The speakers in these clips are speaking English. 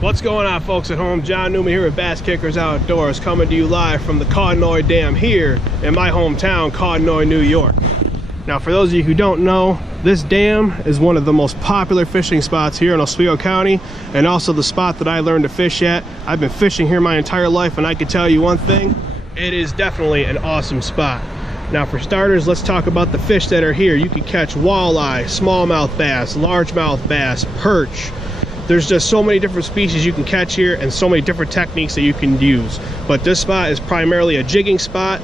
What's going on, folks at home? John Newman here with Bass Kickers Outdoors, coming to you live from the Caughdenoy Dam here in my hometown, Caughdenoy, New York. Now, for those of you who don't know, this dam is one of the most popular fishing spots here in Oswego County, and also the spot that I learned to fish at. I've been fishing here my entire life, and I can tell you one thing, it is definitely an awesome spot. Now, for starters, let's talk about the fish that are here. You can catch walleye, smallmouth bass, largemouth bass, perch. There's just so many different species you can catch here and so many different techniques that you can use. But this spot is primarily a jigging spot.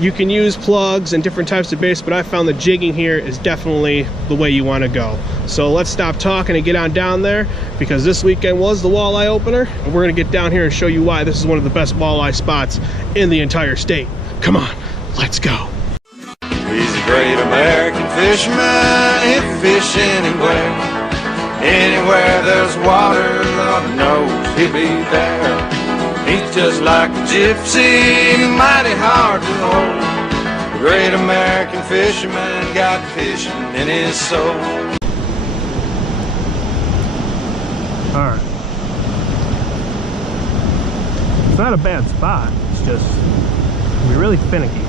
You can use plugs and different types of baits, but I found the jigging here is definitely the way you want to go. So let's stop talking and get on down there, because this weekend was the walleye opener, and we're going to get down here and show you why this is one of the best walleye spots in the entire state. Come on, let's go. He's a great American fisherman. If you fish anywhere, anywhere there's water, Lord knows he'll be there. He's just like a gypsy, mighty hard to hold. The great American fisherman got fishing in his soul. Alright. It's not a bad spot, it's just we're really finicky.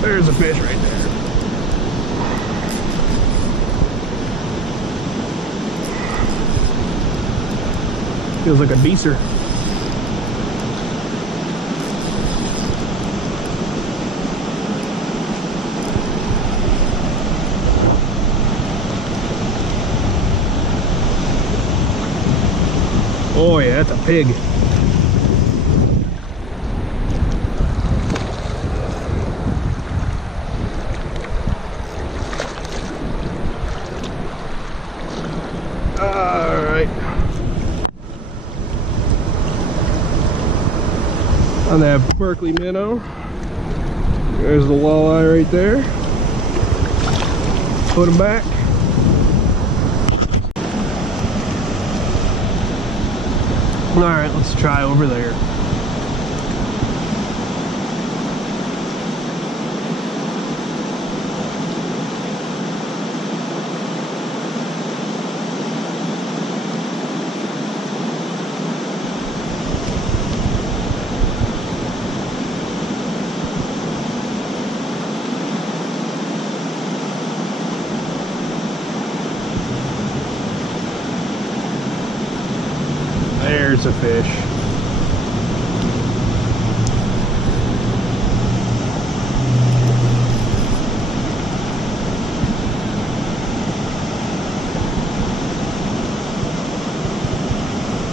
There's a fish right there. Feels like a deeser. Oh yeah, that's a pig. On that Berkeley minnow, there's the walleye right there. Put him back. All right, let's try over there. There's a fish.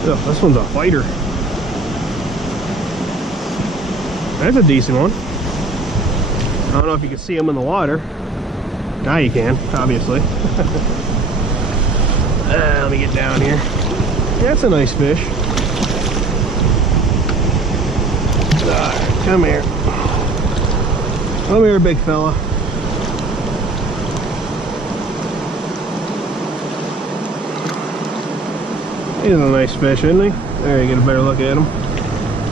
Ugh, this one's a fighter. That's a decent one. I don't know if you can see him in the water. Now you can, obviously. Let me get down here. That's a nice fish. Alright, come here. Come here, big fella. He's a nice fish, isn't he? There, you get a better look at him.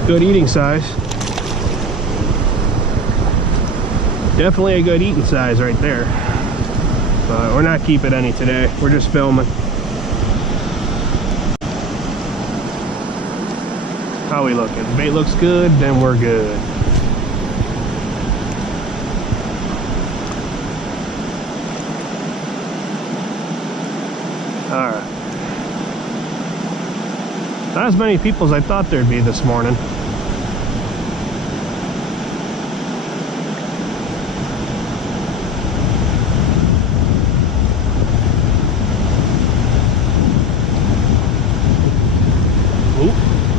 Good eating size. Definitely a good eating size right there. But we're not keeping any today. We're just filming. How we looking? Bait looks good, then we're good. Alright. Not as many people as I thought there'd be this morning.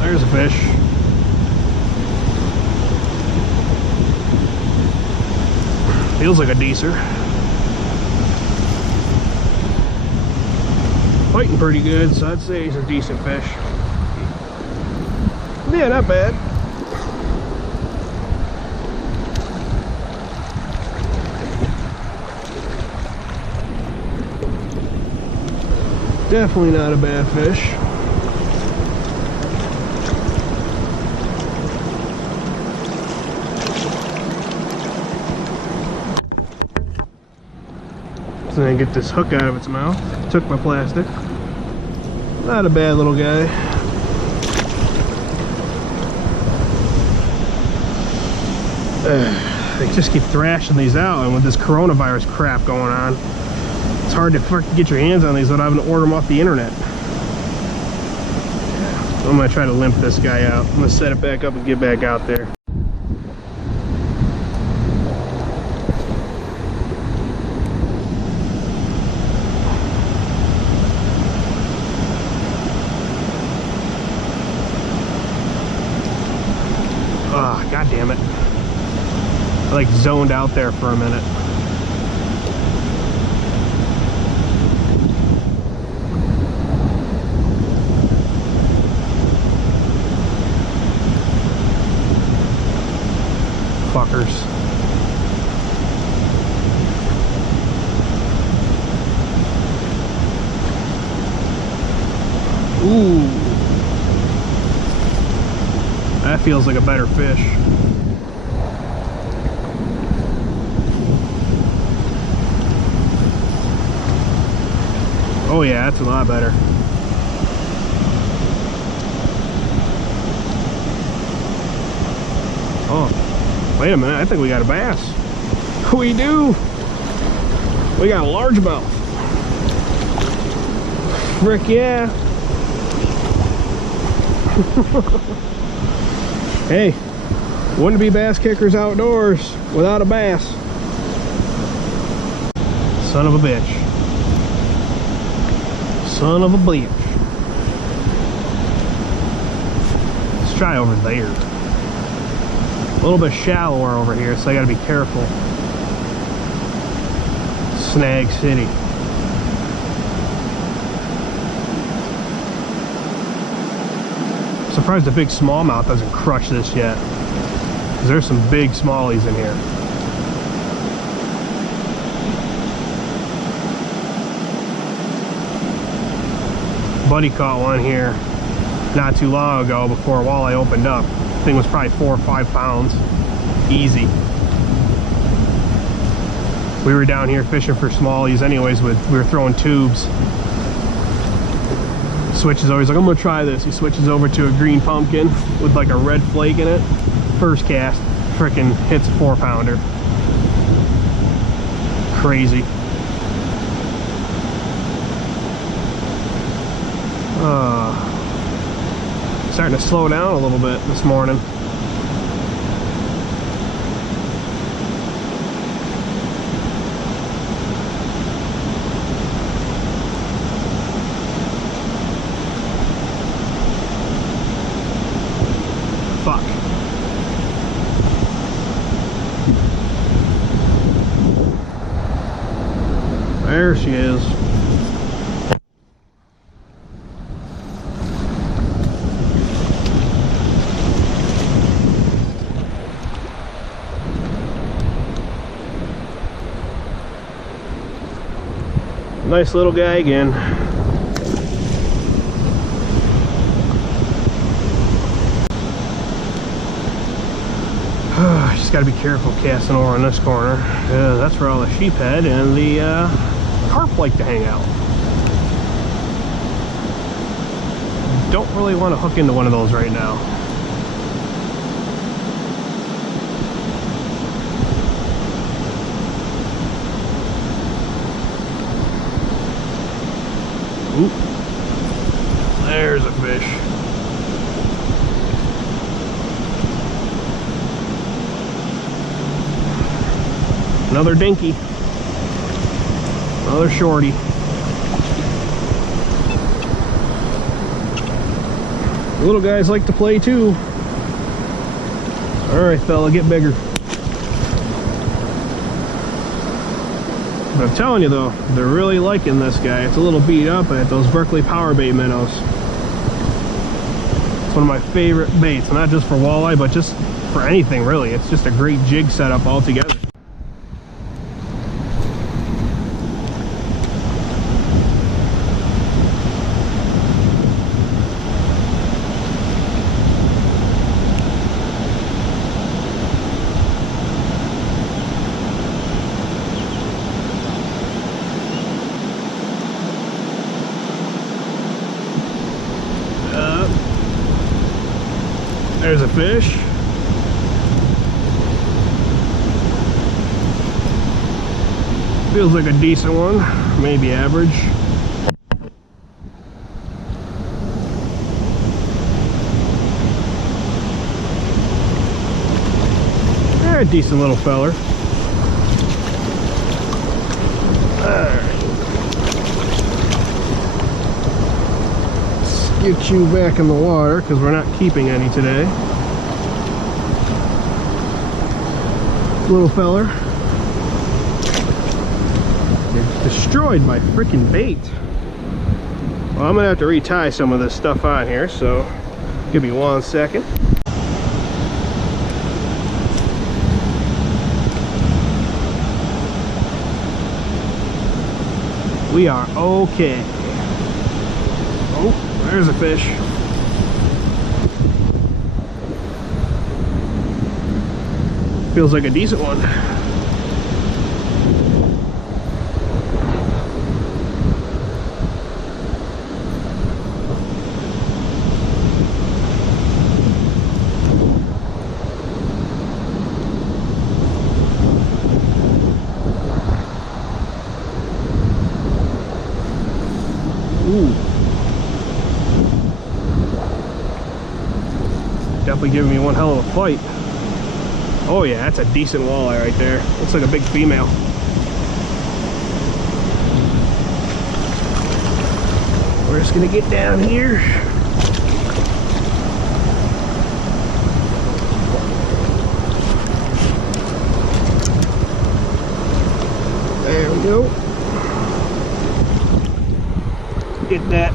There's a fish. Feels like a deeser. Fighting pretty good, so I'd say he's a decent fish. Yeah, not bad. Definitely not a bad fish. So then I get this hook out of its mouth. Took my plastic. Not a bad little guy. They just keep thrashing these out, and with this coronavirus crap going on, it's hard to fucking get your hands on these without having to order them off the internet. I'm gonna try to limp this guy out. I'm gonna set it back up and get back out there. Ah, god damn it. I like zoned out there for a minute. Fuckers. Ooh. That feels like a better fish. Oh yeah, that's a lot better. Oh, wait a minute, I think we got a bass. We do! We got a largemouth. Frick yeah! Hey, wouldn't be Bass Kickers Outdoors without a bass. Son of a bitch. Son of a bitch. Let's try over there. A little bit shallower over here, so I gotta be careful. Snag City. Surprised the big smallmouth doesn't crush this yet. 'Cause there's some big smallies in here. Buddy caught one here not too long ago before Walleye opened up. Thing was probably 4 or 5 pounds. Easy. We were down here fishing for smallies anyways. We were throwing tubes. Switches over, he's like, I'm gonna try this. He switches over to a green pumpkin with like a red flake in it. First cast, frickin' hits a 4-pounder. Crazy. Starting to slow down a little bit this morning. Fuck. There she is. Nice little guy again. Just gotta be careful casting over in this corner. That's where all the sheephead and the carp like to hang out. Don't really want to hook into one of those right now. Oop. There's a fish. Another dinky. Another shorty. Little guys like to play too. Alright fella, get bigger. But I'm telling you though, they're really liking this guy. It's a little beat up at those Berkeley power bait minnows. It's one of my favorite baits, not just for walleye, but just for anything really. It's just a great jig setup altogether. a fish. Feels like a decent one, maybe average. A decent little feller. Let's get you back in the water because we're not keeping any today. Little feller. Destroyed my freaking bait. Well, I'm gonna have to retie some of this stuff on here, so give me 1 second. We are okay. Oh, there's a fish. Feels like a decent one. Definitely giving me one hell of a fight. Oh yeah, that's a decent walleye right there. Looks like a big female. We're just gonna get down here. There we go. Get that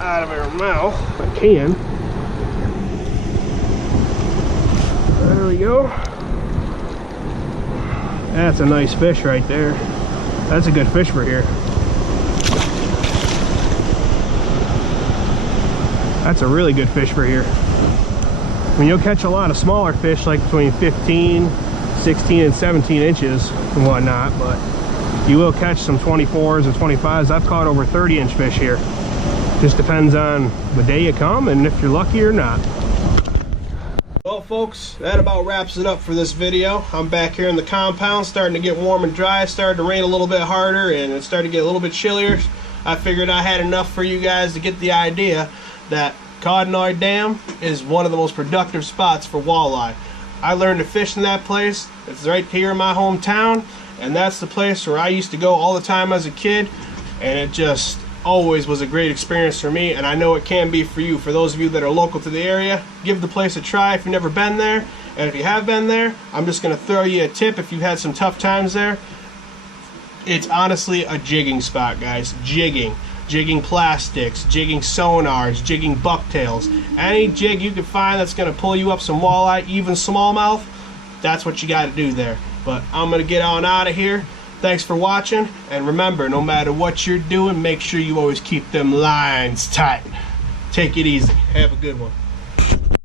out of her mouth if I can. There we go. That's a nice fish right there. That's a good fish for here. That's a really good fish for here. I mean, you'll catch a lot of smaller fish like between 15, 16, and 17 inches and whatnot, but you will catch some 24s and 25s. I've caught over 30-inch fish here. Just depends on the day you come and if you're lucky or not. Well folks, that about wraps it up for this video. I'm back here in the compound, starting to get warm and dry. It's starting to rain a little bit harder and it's starting to get a little bit chillier. I figured I had enough for you guys to get the idea that Caughdenoy Dam is one of the most productive spots for walleye. I learned to fish in that place. It's right here in my hometown, and that's the place where I used to go all the time as a kid, and it just always was a great experience for me, and I know it can be for you. For those of you that are local to the area, give the place a try if you've never been there, and if you have been there, I'm just going to throw you a tip if you've had some tough times there. It's honestly a jigging spot, guys. Jigging plastics, jigging sonars, jigging bucktails. Any jig you can find that's going to pull you up some walleye, even smallmouth, that's what you got to do there. But I'm going to get on out of here. Thanks for watching, and remember, no matter what you're doing, make sure you always keep them lines tight. Take it easy. Have a good one.